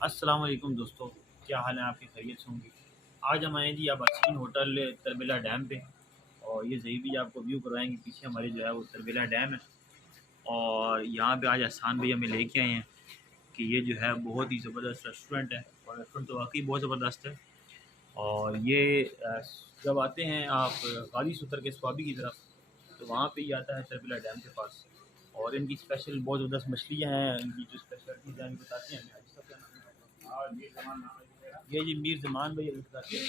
अस्सलाम वालेकुम दोस्तों, क्या हाल है आपके? खैरियत से होंगे। आज हम आए जी आप हसीन होटल तरबेला डैम पे, और ये ज़ही भी आपको व्यू करवाएंगे। पीछे हमारे जो है वो तरबेला डैम है, और यहाँ पे आज एहसान भाई हमें लेके आए हैं कि ये जो है बहुत ही ज़बरदस्त रेस्टोरेंट है, और रेस्टोरेंट तो वाकई बहुत ज़बरदस्त है। और ये जब आते हैं आप गाजी से उतर के स्वाबी की तरफ, तो वहाँ पे ही आता है तरबेला डैम के पास। और इनकी स्पेशल बहुत ज़बरदस्त मछलियाँ हैं, इनकी जो स्पेशलिटीज़ हैं बताते हैं हमें। आज इसका क्या नाम है? हाँ, मीर जमान नाम है जी मेरा। ये जी मीर जमान भाई अभी बताते हैं।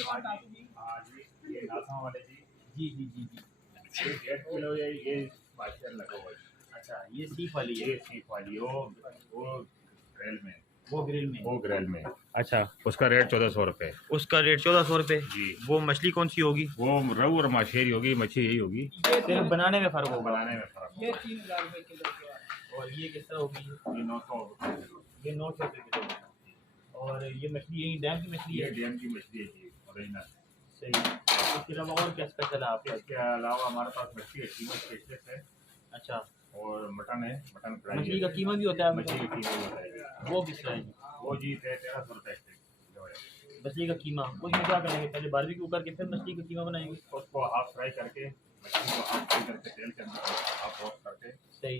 हाँ जी, ये नासा वाले जी। जी जी जी जी। ये 1.5 किलो ये बादशाह लगा हुआ है। अच्छा, ये सीख वाली है। ये सीख वाली वो ग्रिल में। वो ग्रिल में। वो ग्रिल में। अच्छा, उसका रेट 1400 रुपये उसका रेट 1400 रुपये। जी। वो मछली कौन सी होगी? वो रहू और माशेरी होगी, मच्छी यही होगी। सिर्फ बनाने में फ़र्क होगा। बनाने में फर्क ये होगा। 3000 रुपये किलो के है। और ये किस तरह होगी? ये 900 किलो। ये 900 रुपये किलो है। और ये मछली यही डैम की मछली ये है। डैम की मछली है जी, ओरिजिनल। सही। इसके अलावा और क्या स्पेशल है आपके? इसके अलावा हमारे पास मछली है, कीमा स्पेशलिस्ट है। अच्छा, और मटन है, मटन फ्राई मछली है। का कीमा भी होता है? मछली का कीमा होता है। वो किस तरह है? वो जी 1300 रुपये किलो है। मछली का कीमा उसमें क्या करेंगे? पहले बारबेक्यू करके फिर मछली का कीमा बनाएंगे? उसको हाफ फ्राई करके, मछली को हाफ फ्राई करके तेल के अंदर हाफ रोस्ट करके सही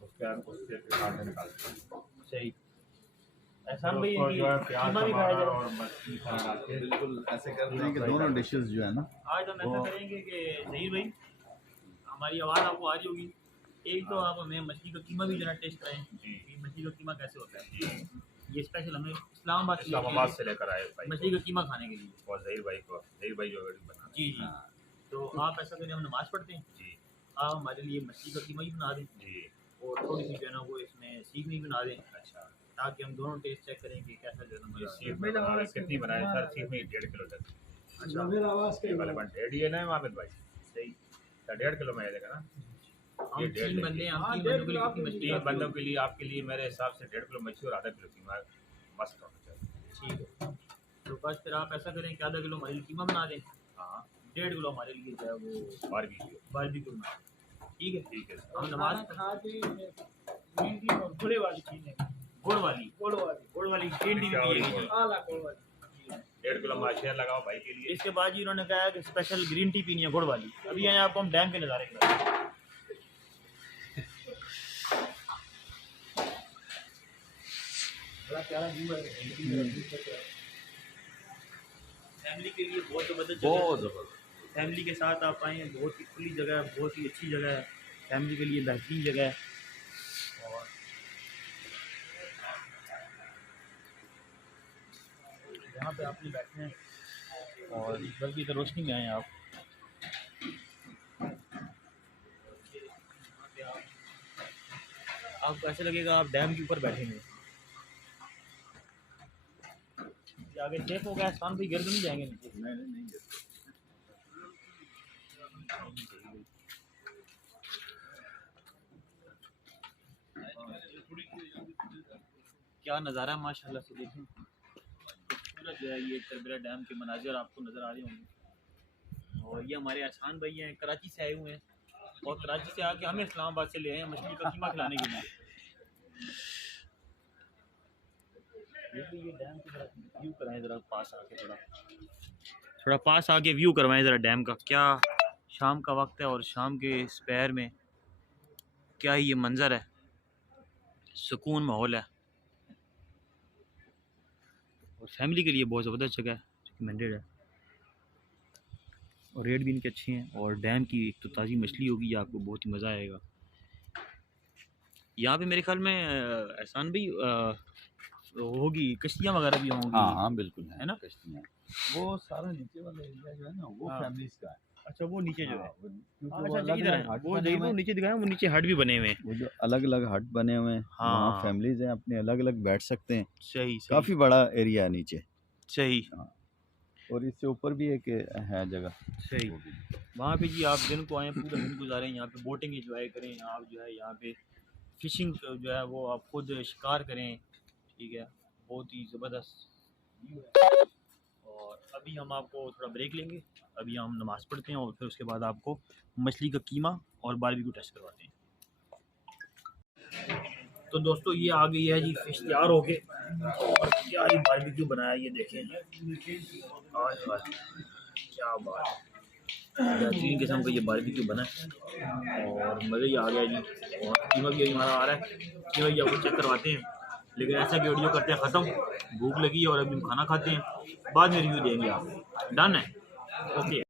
उसके बाद उससे फिर कांटे निकालते हैं। सही। एहसान भाई उसको जो है इनकी प्याज कीमा भी खाया टमाटर जाए। और मछली का डाल के बिल्कुल ऐसे करते हैं कि दोनों डिशेस जो है ना आज हम ऐसा करेंगे कि ज़हीर भाई, हमारी आवाज़ आपको आ रही होगी, एक तो आप हमें मछली का कीमा भी जरा टेस्ट कराएं जी कि मछली का कीमा कैसे होता है। जी। ये स्पेशल हमें इस्लामाबाद इस्लामाबाद से लेकर आए भाई मछली का कीमा खाने के लिए। और जहीर भाई जो वीडियो बना जी जी। तो आप ऐसा करें, हम नमाज़ पढ़ते हैं, जी आप हमारे लिए मछली का कीमा ही बना दें, जी। और थोड़ी सी जो है ना वो इसमें सीख भी बना दें, अच्छा, ताकि हम दोनों टेस्ट चेक करें कि कैसा जो है ना ये मज़ा आता है। सीख में बनाए कितनी बनाए सर? सीख में 1.5 किलो तक। अच्छा, ये वाले बन 1.5 ही है ना मामिद भाई? सही। तो 1.5 किलो में आएगा ना। हम ये 3 1.5 बंदे हैं, हम हाँ, 3 बंदों के लिए 1.5 कितनी मछली तीन है? बंदों के लिए आपके लिए मेरे हिसाब से 1.5 किलो मच्छी और आधा किलो कीमा मस्त होना चाहिए। ठीक है, तो बस फिर आप ऐसा करें कि आधा किलो हमारे लिए कीमा बना दें, हाँ, 1.5 किलो हमारे लिए जो है वो बारबेक्यू। बारबेक्यू बना दें। ठीक है, ठीक है सर। हम खाना नमाज खा के ग्रीन टी और गुड़े वाली पीने गुड़ वाली गुड़ वाली ग्रीन टी भी पिएंगे। आला गुड़ वाली। 1.5 किलो माशिया लगाओ भाई के लिए। इसके बाद जी उन्होंने कहा कि स्पेशल ग्रीन टी पीनी है गुड़ वाली। अभी आए आपको हम डैम के नज़ारे कराएंगे। बड़ा प्यारा व्यू है, फैमिली के लिए बहुत ज़बरदस्त जगह है। जबरदस्त। फैमिली के साथ आप आएँ, बहुत ही खुली जगह है, बहुत ही अच्छी जगह है, फैमिली के लिए बेहतरीन जगह है। और यहाँ पे आपने बैठे हैं और बल्कि तो रोशनी में आए हैं आप। आपको ऐसे लगेगा आप डैम के ऊपर बैठेंगे। ये आगे सेफ हो गया, शाम भी गिर तो नहीं जाएंगे नीचे? नहीं क्या नज़ारा है माशाल्लाह से, देखें खूबसूरत जो है ये तरबेला डैम के मनाजिर आपको नज़र आ रहे होंगे। और ये हमारे एहसान भाई हैं, कराची से आए हुए हैं, और कराची से आके हमें इस्लामाबाद से ले आए हैं मछली का कीमा खिलाने के लिए। ये डैम की तरफ व्यू कराएं ज़रा, पास आके थोड़ा पास आके व्यू करवाएं ज़रा डैम का। क्या शाम का वक्त है, और शाम के स्पैर में क्या ये मंज़र है, सुकून माहौल है, और फैमिली के लिए बहुत ज़बरदस्त जगह है, रिकमेंडेड है, और रेट भी इनके अच्छे हैं। और डैम की एक तो ताज़ी मछली होगी, आपको बहुत ही मज़ा आएगा। यहाँ पे मेरे ख्याल में एहसान भी होगी, कश्तियाँ वगैरह भी होंगी। हाँ बिल्कुल है ना? कश्तियाँ। वो सारा नीचे वाला एरिया जो है ना वो हाँ। फैमिलीज का है। अच्छा, वो नीचे जो है, क्योंकि हाँ, वो अच्छा अलग इधर अलग है, हट वो बने जही हुए वो हैं। नीचे दिखाया, वो नीचे हट भी बने हुए हैं। वो जो अलग अलग हट बने हुए हैं हाँ। वहाँ फैमिलीज हैं, अपने अलग अलग बैठ सकते हैं। सही सही काफी बड़ा एरिया है नीचे। सही हाँ, और इससे ऊपर भी एक है जगह। सही। वो भी। वहाँ पे जी आप दिन को आएँ, पूरा दिन गुजारें, यहाँ पे बोटिंग एंजॉय करें, आप जो है यहाँ पे फिशिंग जो है वो आप खुद शिकार करें। ठीक है, बहुत ही ज़बरदस्त व्यू है। और अभी हम आपको थोड़ा ब्रेक लेंगे, अभी हम नमाज़ पढ़ते हैं, और फिर उसके बाद आपको मछली का कीमा और बारबेक्यू टेस्ट करवाते हैं। तो दोस्तों ये आ गई है जी फिश तैयार हो के, और क्या ही बारबेक्यू बनाया ये देखें। हाय हाय क्या बात है, बेहतरीन किस्म का ये बारबेक्यू बना है और मज़े ही आ गया जी। और कीमा भी हमारा आ रहा है, कीमा भी आपको चेक करवाते हैं। लेकिन ऐसा कि वीडियो करते हैं ख़त्म, भूख लगी है और अभी हम खाना खाते हैं, बाद में रिव्यू देंगे आप। डन है, ओके।